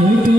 muito